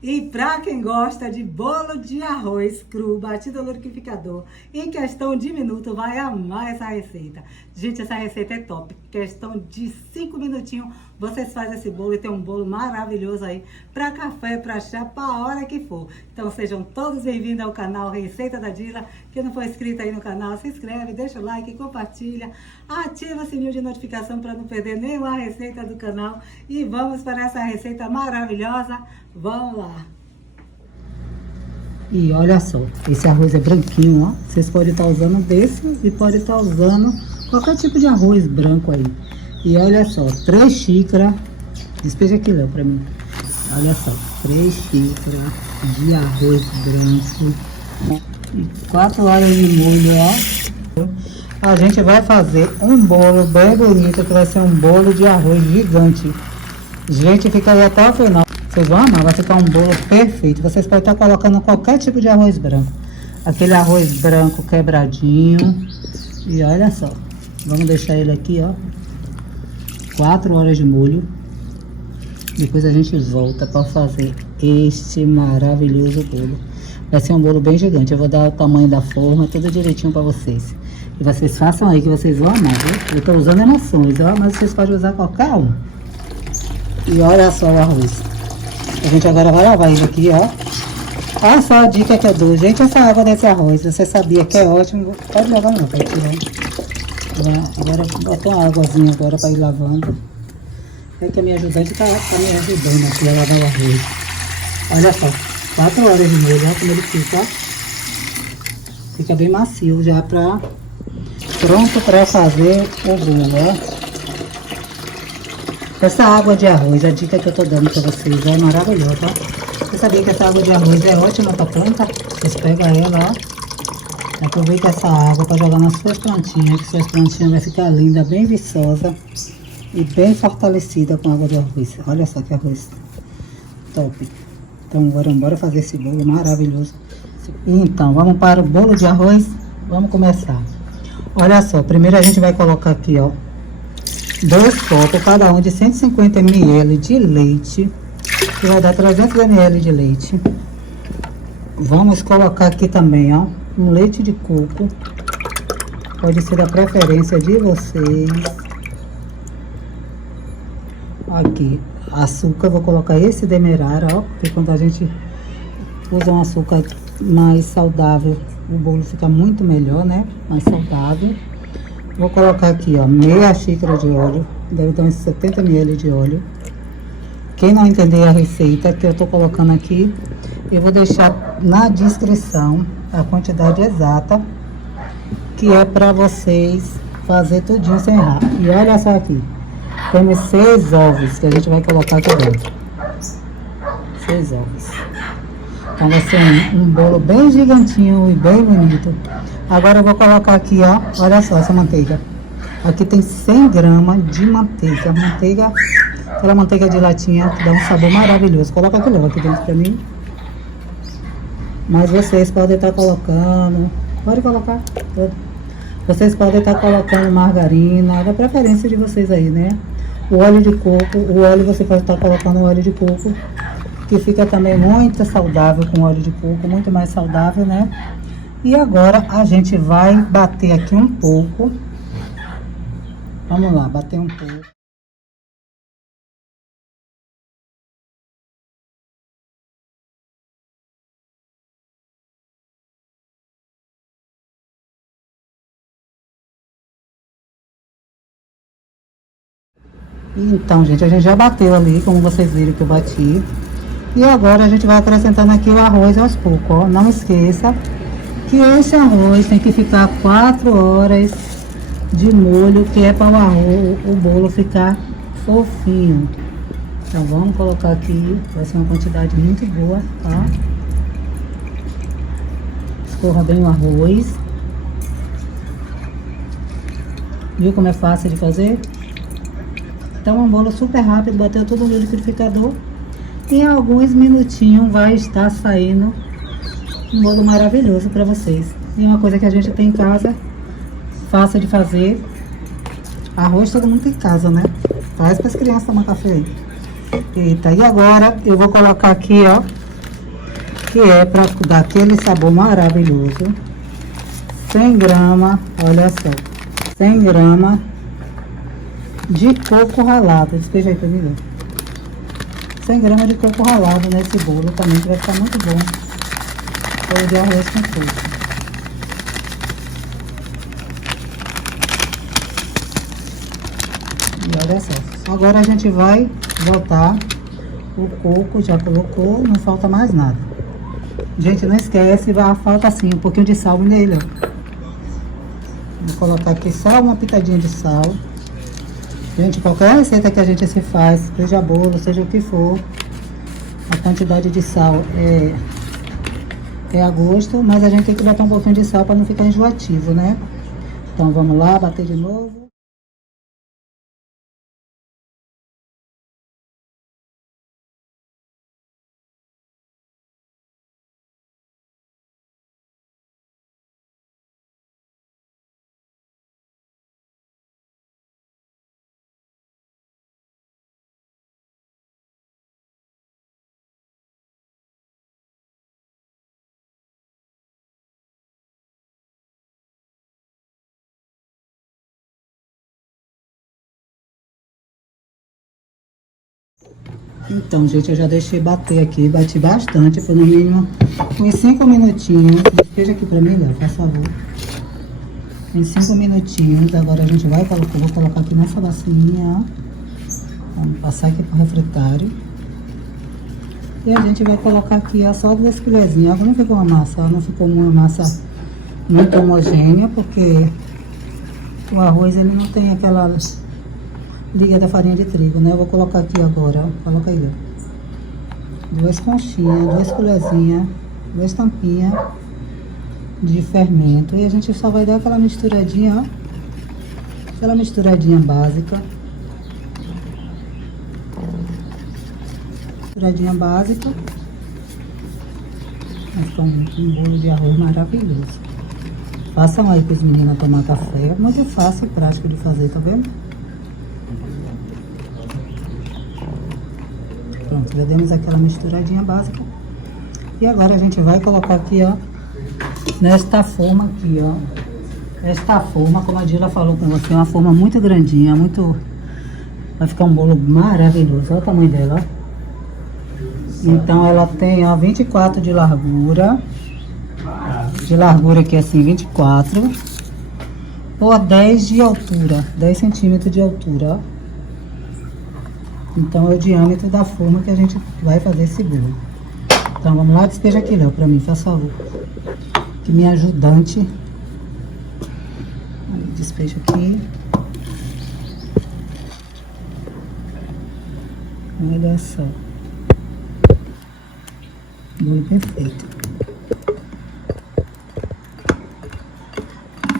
E para quem gosta de bolo de arroz cru, batido no liquidificador, em questão de minuto, vai amar essa receita. Gente, essa receita é top. Em questão de 5 minutinhos, vocês fazem esse bolo e tem um bolo maravilhoso aí para café, para chá, para a hora que for. Então sejam todos bem-vindos ao canal Receita da Dila. Quem não for inscrito aí no canal, se inscreve, deixa o like, compartilha, ativa o sininho de notificação para não perder nenhuma receita do canal. E vamos para essa receita maravilhosa. Vamos lá! E olha só, esse arroz é branquinho, ó. Vocês podem estar usando desse e podem estar usando qualquer tipo de arroz branco aí. E olha só, 3 xícaras, despeja aqui, Léo, pra mim. Olha só, 3 xícaras de arroz branco e 4 horas de molho, ó. A gente vai fazer um bolo bem bonito, que vai ser um bolo de arroz gigante. Gente, fica aí até o final. Vocês vão amar, vai ficar um bolo perfeito. Vocês podem estar colocando qualquer tipo de arroz branco. Aquele arroz branco quebradinho. E olha só, vamos deixar ele aqui, ó. 4 horas de molho. Depois a gente volta para fazer este maravilhoso bolo. Vai ser um bolo bem gigante. Eu vou dar o tamanho da forma, tudo direitinho para vocês. E vocês façam aí que vocês vão amar, viu? Eu tô usando emoções, ó, mas vocês podem usar qualquer um. E olha só o arroz. A gente agora vai lavar ele aqui, ó. Olha só a dica que eu dou. Gente, essa água desse arroz, você sabia que é ótimo? Pode lavar não, pode tirar. Agora botar uma águazinha agora para ir lavando. É que a minha ajudante tá me ajudando aqui a lavar o arroz. Olha só, 4 horas de molho, olha como ele fica. Fica bem macio já pronto para fazer o bolo, ó. Essa água de arroz, a dica que eu tô dando pra vocês é maravilhosa, ó. Você sabia que essa água de arroz é ótima pra planta? Vocês pegam ela, ó. Aproveita essa água pra jogar nas suas plantinhas, que suas plantinhas vai ficar linda, bem viçosa e bem fortalecida com água de arroz. Olha só que arroz top. Então agora bora fazer esse bolo maravilhoso. Então, vamos para o bolo de arroz. Vamos começar. Olha só, primeiro a gente vai colocar aqui, ó, 2 copos, cada um de 150 ml de leite, que vai dar 300 ml de leite. Vamos colocar aqui também, ó, um leite de coco, pode ser da preferência de vocês. Aqui, açúcar, vou colocar esse demerara, ó, porque quando a gente usa um açúcar mais saudável, o bolo fica muito melhor, né, mais saudável. Vou colocar aqui, ó, meia xícara de óleo, deve dar uns 70 ml de óleo. Quem não entender a receita que eu tô colocando aqui, eu vou deixar na descrição a quantidade exata, que é para vocês fazer tudinho sem errar. E olha só aqui, temos 6 ovos que a gente vai colocar aqui dentro. 6 ovos. Então vai ser um bolo bem gigantinho e bem bonito. Agora eu vou colocar aqui, ó, olha só essa manteiga. Aqui tem 100 gramas de manteiga. Manteiga, aquela manteiga de latinha que dá um sabor maravilhoso. Coloca aquilo aqui dentro pra mim. Mas vocês podem estar colocando, pode colocar. Vocês podem estar colocando margarina, da preferência de vocês aí, né? O óleo de coco, o óleo você pode estar colocando óleo de coco, que fica também muito saudável com óleo de coco, muito mais saudável, né? E agora a gente vai bater aqui um pouco. Vamos lá, bater um pouco. Então, gente, a gente já bateu ali, como vocês viram que eu bati. E agora a gente vai acrescentando aqui o arroz aos poucos, ó. Não esqueça que esse arroz tem que ficar 4 horas de molho, que é para o bolo ficar fofinho. Então vamos colocar aqui, vai ser uma quantidade muito boa, tá? Escorra bem o arroz. Viu como é fácil de fazer? Então é um bolo super rápido, bateu tudo no liquidificador. Em alguns minutinhos vai estar saindo um bolo maravilhoso para vocês. E uma coisa que a gente tem em casa, fácil de fazer. Arroz todo mundo tem em casa, né? Faz para as crianças tomar café aí. Eita, e agora eu vou colocar aqui, ó, que é para dar aquele sabor maravilhoso. 100 gramas, olha só, 100 gramas de coco ralado. Despeja aí pra mim ver. 100 gramas de coco ralado nesse bolo também, que vai ficar muito bom. Bolo de arroz com coco. E olha só, agora a gente vai botar o coco, já colocou, não falta mais nada. Gente, não esquece, falta assim um pouquinho de sal nele, ó. Vou colocar aqui só uma pitadinha de sal. Gente, qualquer receita que a gente se faz, seja bolo, seja o que for, a quantidade de sal é a gosto, mas a gente tem que botar um pouquinho de sal para não ficar enjoativo, né? Então vamos lá, bater de novo. Então, gente, eu já deixei bater aqui, bati bastante, por no mínimo uns 5 minutinhos. Despeja aqui pra mim, Léo, por favor. Em 5 minutinhos, agora a gente vai colocar, vou colocar aqui nessa bacinha, ó. Vamos passar aqui pro refratário. E a gente vai colocar aqui, ó, só 2 colherzinhas. Não ficou uma massa, não ficou uma massa muito homogênea, porque o arroz, ele não tem aquela liga da farinha de trigo, né? Eu vou colocar aqui agora, ó. Coloca aí, ó. 2 conchinhas, 2 colherzinhas, 2 tampinhas de fermento. E a gente só vai dar aquela misturadinha, ó. Aquela misturadinha básica. Misturadinha básica. Vai ficar um bolo de arroz maravilhoso. Façam aí para os meninos tomar café. Muito fácil e prático de fazer, tá vendo? Pronto, já demos aquela misturadinha básica. E agora a gente vai colocar aqui, ó, nesta forma aqui, ó. Esta forma, como a Dila falou com você, é uma forma muito grandinha, muito... Vai ficar um bolo maravilhoso. Olha o tamanho dela, ó. Então ela tem, ó, 24 de largura. De largura aqui assim, 24. Por 10 de altura. 10 centímetros de altura, ó. Então é o diâmetro da forma que a gente vai fazer esse bolo. Então vamos lá, despeja aqui, Léo, pra mim, faz favor. Que minha ajudante. Despeja aqui. Olha só. Bolo perfeito.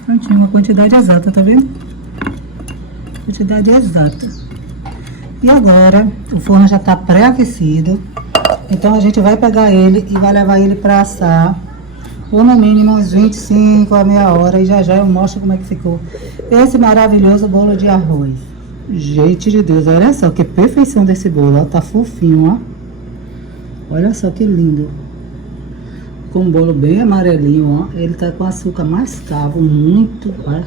Prontinho, uma quantidade exata, tá vendo? Quantidade exata. E agora, o forno já tá pré-aquecido. Então a gente vai pegar ele e vai levar ele para assar por no mínimo uns 25 a meia hora. E já já eu mostro como é que ficou esse maravilhoso bolo de arroz. Gente de Deus, olha só que perfeição desse bolo, ó. Tá fofinho, ó. Olha só que lindo. Com um bolo bem amarelinho, ó. Ele tá com açúcar mascavo, muito, ó.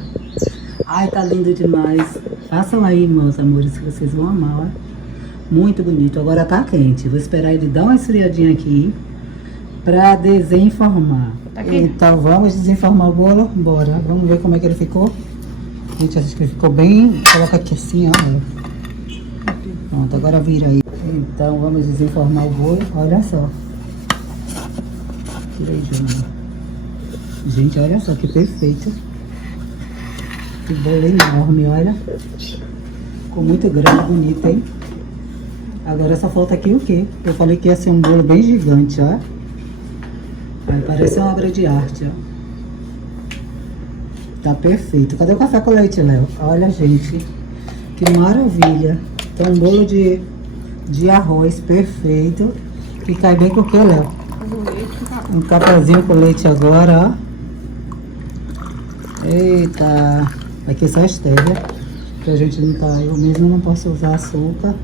Ai, tá lindo demais. Façam aí, meus amores, que vocês vão amar, ó. Muito bonito. Agora tá quente. Vou esperar ele dar uma esfriadinha aqui pra desenformar. Tá aqui. Então vamos desenformar o bolo. Bora. Vamos ver como é que ele ficou. Gente, acho que ele ficou bem. Coloca aqui assim, ó. Pronto, agora vira aí. Então vamos desenformar o bolo. Olha só. Tirei de gente, olha só que perfeito. Que bolo enorme, olha. Ficou muito grande, bonito, hein? Agora só falta aqui o quê? Eu falei que ia ser um bolo bem gigante, ó. Vai parecer uma obra de arte, ó. Tá perfeito. Cadê o café com leite, Léo? Olha, gente. Que maravilha. Então, um bolo de arroz perfeito. Que cai bem com o que, Léo? Um cafezinho com leite agora, ó. Eita. Aqui é só stevia. Que a gente não tá... Eu mesmo não posso usar açúcar.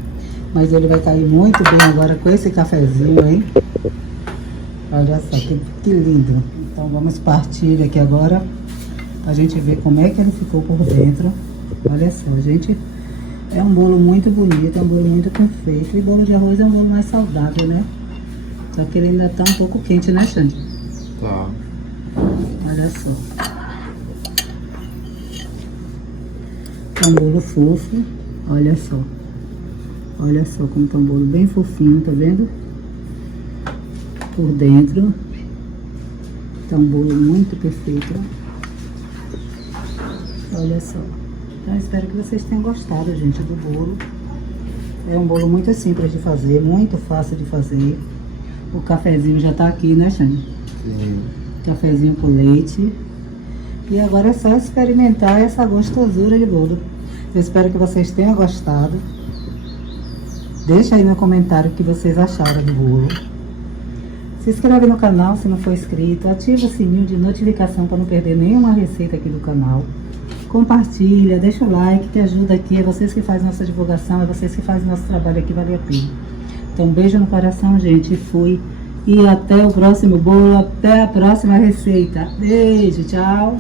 Mas ele vai cair muito bem agora com esse cafezinho, hein? Olha só que lindo. Então vamos partir aqui agora pra gente ver como é que ele ficou por dentro. Olha só, gente. É um bolo muito bonito, é um bolo muito perfeito. E bolo de arroz é um bolo mais saudável, né? Só que ele ainda tá um pouco quente, né, Xande? Tá. Olha só. É um bolo fofo. Olha só. Olha só como tá um bolo bem fofinho, tá vendo? Por dentro. Tá um bolo muito perfeito. Olha só. Então espero que vocês tenham gostado, gente, do bolo. É um bolo muito simples de fazer, muito fácil de fazer. O cafezinho já tá aqui, né, Xane? Sim. Cafezinho com leite. E agora é só experimentar essa gostosura de bolo. Eu espero que vocês tenham gostado. Deixa aí no comentário o que vocês acharam do bolo. Se inscreve no canal se não for inscrito. Ativa o sininho de notificação para não perder nenhuma receita aqui do canal. Compartilha, deixa o like que ajuda aqui. É vocês que fazem nossa divulgação, é vocês que fazem nosso trabalho aqui valer a pena. Então, um beijo no coração, gente. Fui. E até o próximo bolo, até a próxima receita. Beijo, tchau.